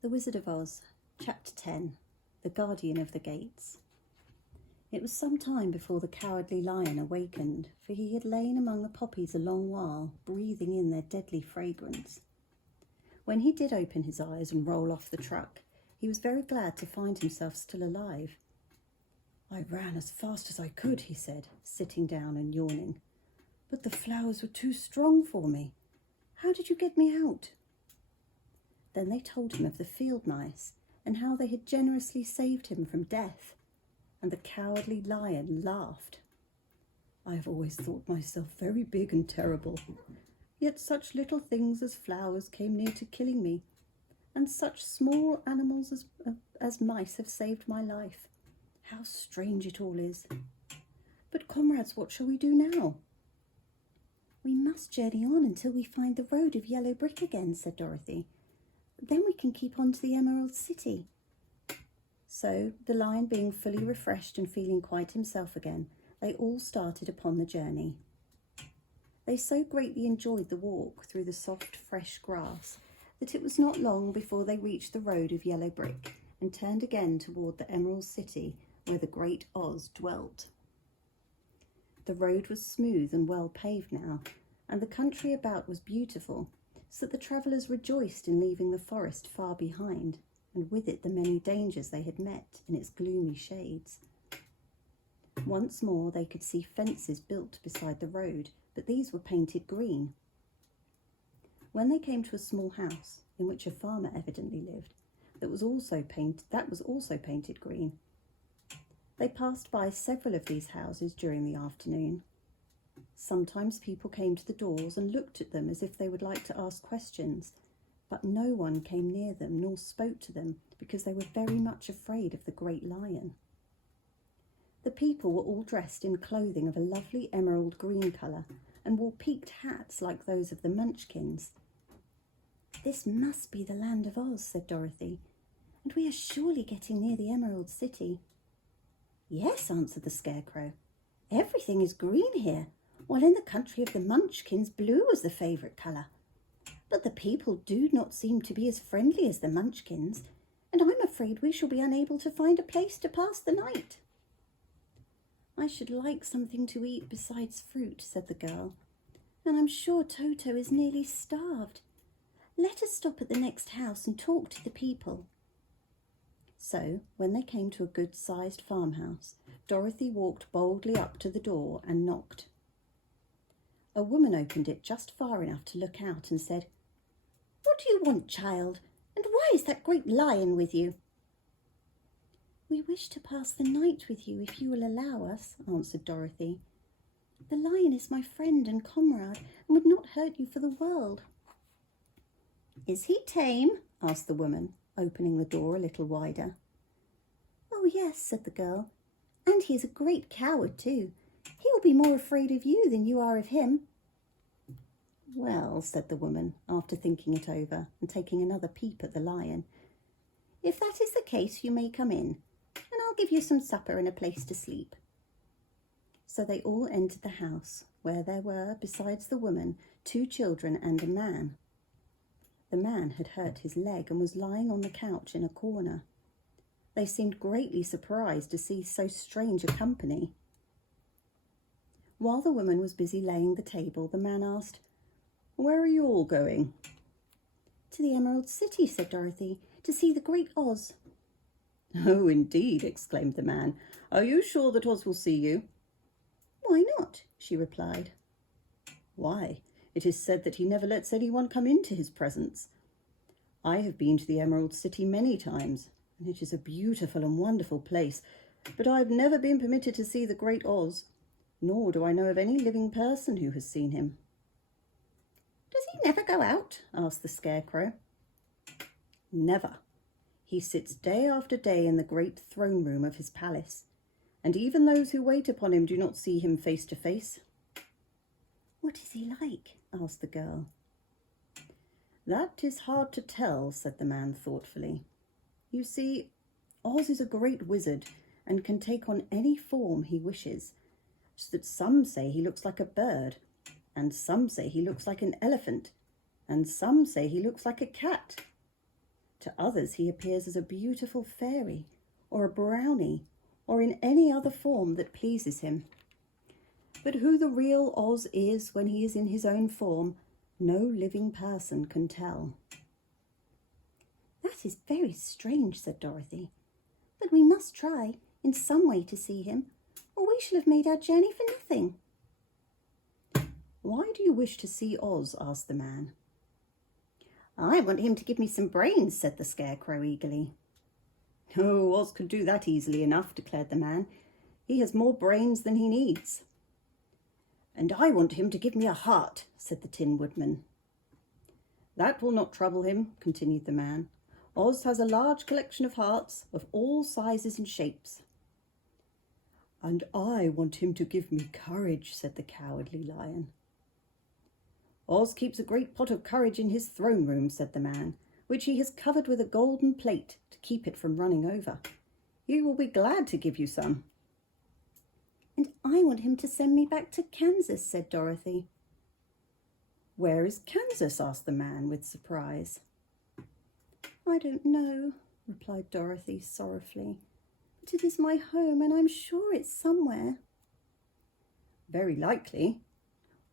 The Wizard of Oz, Chapter 10, The Guardian of the Gates. It was some time before the Cowardly Lion awakened, for he had lain among the poppies a long while, breathing in their deadly fragrance. When he did open his eyes and roll off the truck, he was very glad to find himself still alive. "I ran as fast as I could," he said, sitting down and yawning. "But the flowers were too strong for me. How did you get me out?" Then they told him of the field mice and how they had generously saved him from death, and the Cowardly Lion laughed. "I have always thought myself very big and terrible, yet such little things as flowers came near to killing me, and such small animals as mice have saved my life. How strange it all is! But comrades, what shall we do now?" "We must journey on until we find the road of yellow brick again," said Dorothy. "Then we can keep on to the Emerald City." So, the lion being fully refreshed and feeling quite himself again, they all started upon the journey. They so greatly enjoyed the walk through the soft, fresh grass that it was not long before they reached the road of yellow brick and turned again toward the Emerald City where the great Oz dwelt. The road was smooth and well paved now, and the country about was beautiful, so that the travellers rejoiced in leaving the forest far behind, and with it the many dangers they had met in its gloomy shades. Once more they could see fences built beside the road, but these were painted green. When they came to a small house, in which a farmer evidently lived, that was also painted green, they passed by several of these houses during the afternoon. Sometimes people came to the doors and looked at them as if they would like to ask questions, but no one came near them nor spoke to them because they were very much afraid of the great lion. The people were all dressed in clothing of a lovely emerald green colour and wore peaked hats like those of the Munchkins. "This must be the land of Oz," said Dorothy, "and we are surely getting near the Emerald City." "Yes," answered the Scarecrow. "Everything is green here, while in the country of the Munchkins blue was the favourite colour. But the people do not seem to be as friendly as the Munchkins, and I'm afraid we shall be unable to find a place to pass the night." "I should like something to eat besides fruit," said the girl, "and I'm sure Toto is nearly starved. Let us stop at the next house and talk to the people." So, when they came to a good-sized farmhouse, Dorothy walked boldly up to the door and knocked. A woman opened it just far enough to look out and said, "What do you want, child? And why is that great lion with you?" "We wish to pass the night with you, if you will allow us," answered Dorothy. "The lion is my friend and comrade and would not hurt you for the world." "Is he tame?" asked the woman, opening the door a little wider. "Oh yes," said the girl, "and he is a great coward too. He will be more afraid of you than you are of him." "Well," said the woman, after thinking it over and taking another peep at the lion, "if that is the case, you may come in, and I'll give you some supper and a place to sleep." So they all entered the house, where there were, besides the woman, 2 children and a man. The man had hurt his leg and was lying on the couch in a corner. They seemed greatly surprised to see so strange a company. While the woman was busy laying the table, the man asked, "Where are you all going?" "To the Emerald City," said Dorothy, "to see the great Oz." "Oh, indeed," exclaimed the man. "Are you sure that Oz will see you?" "Why not?" she replied. "Why, it is said that he never lets anyone come into his presence. I have been to the Emerald City many times, and it is a beautiful and wonderful place, but I have never been permitted to see the great Oz, nor do I know of any living person who has seen him." "Does he never go out?" asked the Scarecrow. "Never. He sits day after day in the great throne room of his palace, and even those who wait upon him do not see him face to face." "What is he like?" asked the girl. "That is hard to tell," said the man thoughtfully. "You see, Oz is a great wizard and can take on any form he wishes, so that some say he looks like a bird, and some say he looks like an elephant, and some say he looks like a cat. To others he appears as a beautiful fairy, or a brownie, or in any other form that pleases him. But who the real Oz is when he is in his own form, no living person can tell. "That is very strange," said Dorothy. "But we must try in some way to see him, or we shall have made our journey for nothing." "Why do you wish to see Oz?" asked the man. "I want him to give me some brains," said the Scarecrow eagerly. "Oh, Oz could do that easily enough," declared the man. "He has more brains than he needs." "And I want him to give me a heart," said the Tin Woodman. "That will not trouble him," continued the man. "Oz has a large collection of hearts of all sizes and shapes." "And I want him to give me courage," said the Cowardly Lion. "Oz keeps a great pot of courage in his throne room," said the man, "which he has covered with a golden plate to keep it from running over. He will be glad to give you some." "And I want him to send me back to Kansas," said Dorothy. "Where is Kansas?" asked the man with surprise. "I don't know," replied Dorothy sorrowfully, "but it is my home and I'm sure it's somewhere." "Very likely.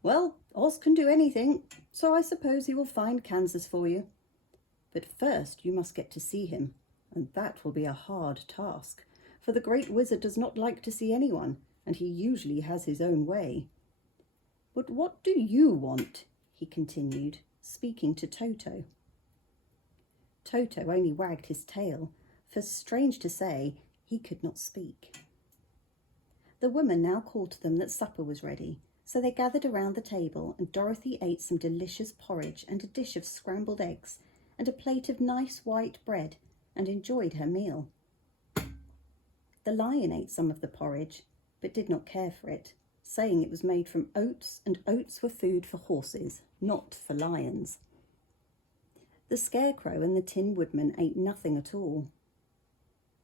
Well, Oz can do anything, so I suppose he will find Kansas for you. But first you must get to see him, and that will be a hard task, for the Great Wizard does not like to see anyone, and he usually has his own way. But what do you want?" he continued, speaking to Toto. Toto only wagged his tail, for, strange to say, he could not speak. The woman now called to them that supper was ready, so they gathered around the table, and Dorothy ate some delicious porridge and a dish of scrambled eggs and a plate of nice white bread, and enjoyed her meal. The lion ate some of the porridge, but did not care for it, saying it was made from oats, and oats were food for horses, not for lions. The Scarecrow and the Tin Woodman ate nothing at all.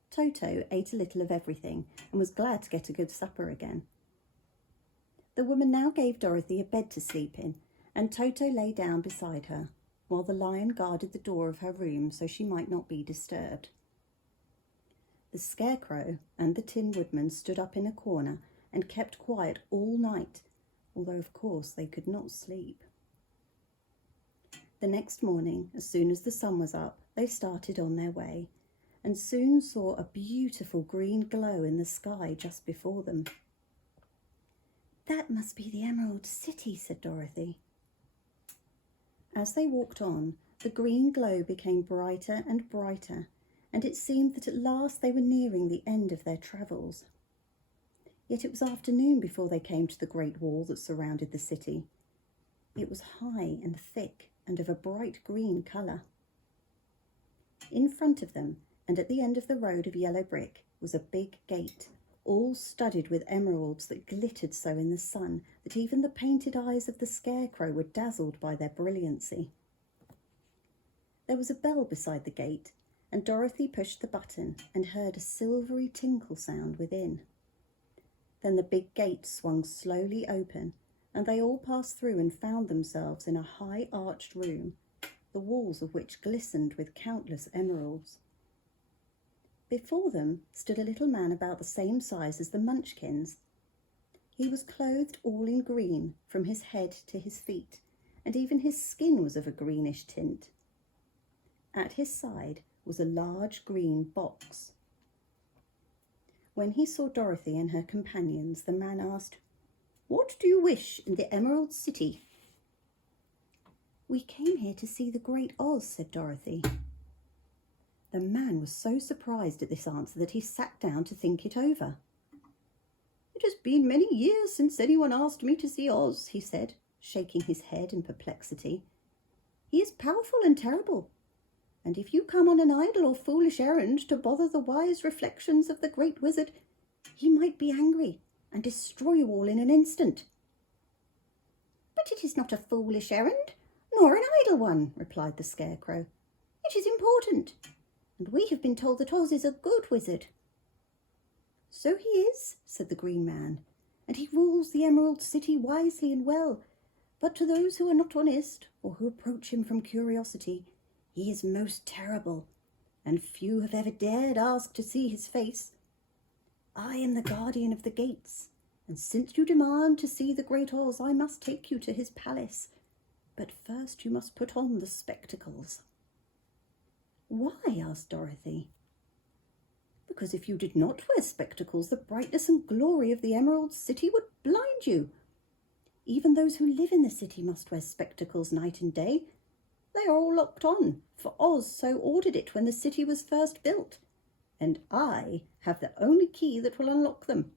Toto ate a little of everything and was glad to get a good supper again. The woman now gave Dorothy a bed to sleep in, and Toto lay down beside her, while the lion guarded the door of her room so she might not be disturbed. The Scarecrow and the Tin Woodman stood up in a corner and kept quiet all night, although of course they could not sleep. The next morning, as soon as the sun was up, they started on their way, and soon saw a beautiful green glow in the sky just before them. "That must be the Emerald City," said Dorothy. As they walked on, the green glow became brighter and brighter, and it seemed that at last they were nearing the end of their travels. Yet it was afternoon before they came to the great wall that surrounded the city. It was high and thick and of a bright green colour. In front of them, and at the end of the road of yellow brick, was a big gate, all studded with emeralds that glittered so in the sun that even the painted eyes of the Scarecrow were dazzled by their brilliancy. There was a bell beside the gate, and Dorothy pushed the button and heard a silvery tinkle sound within. Then the big gate swung slowly open, and they all passed through and found themselves in a high arched room, the walls of which glistened with countless emeralds. Before them stood a little man about the same size as the Munchkins. He was clothed all in green from his head to his feet, and even his skin was of a greenish tint. At his side was a large green box. When he saw Dorothy and her companions, the man asked, "What do you wish in the Emerald City?" "We came here to see the Great Oz," said Dorothy. The man was so surprised at this answer that he sat down to think it over. "It has been many years since anyone asked me to see Oz," he said, shaking his head in perplexity. "He is powerful and terrible, and if you come on an idle or foolish errand to bother the wise reflections of the Great Wizard, he might be angry and destroy you all in an instant." "But it is not a foolish errand, nor an idle one," replied the Scarecrow. "It is important, and we have been told that Oz is a good wizard." "So he is," said the Green Man, "and he rules the Emerald City wisely and well, but to those who are not honest, or who approach him from curiosity, He is most terrible, and few have ever dared ask to see his face. I am the guardian of the gates, and since you demand to see the great Oz, I must take you to his palace. But first you must put on the spectacles." "Why?" asked Dorothy. "Because if you did not wear spectacles, the brightness and glory of the Emerald City would blind you. Even those who live in the city must wear spectacles night and day. They are all locked on, for Oz so ordered it when the city was first built, and I have the only key that will unlock them."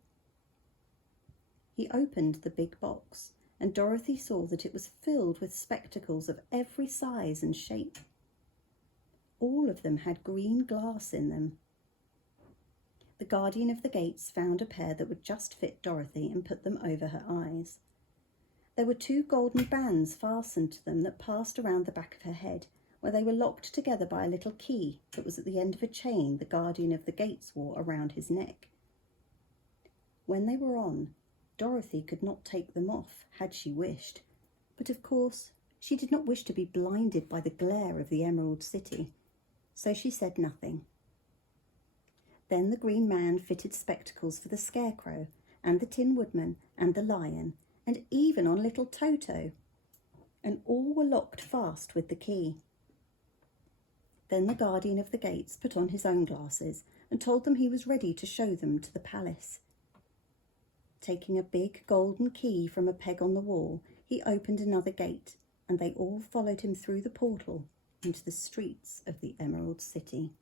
He opened the big box, and Dorothy saw that it was filled with spectacles of every size and shape. All of them had green glass in them. The guardian of the gates found a pair that would just fit Dorothy and put them over her eyes. There were 2 golden bands fastened to them that passed around the back of her head, where they were locked together by a little key that was at the end of a chain the guardian of the gates wore around his neck. When they were on, Dorothy could not take them off had she wished, but of course she did not wish to be blinded by the glare of the Emerald City, so she said nothing. Then the Green Man fitted spectacles for the Scarecrow and the Tin Woodman and the Lion, and even on little Toto, and all were locked fast with the key. Then the guardian of the gates put on his own glasses and told them he was ready to show them to the palace. Taking a big golden key from a peg on the wall, he opened another gate, and they all followed him through the portal into the streets of the Emerald City.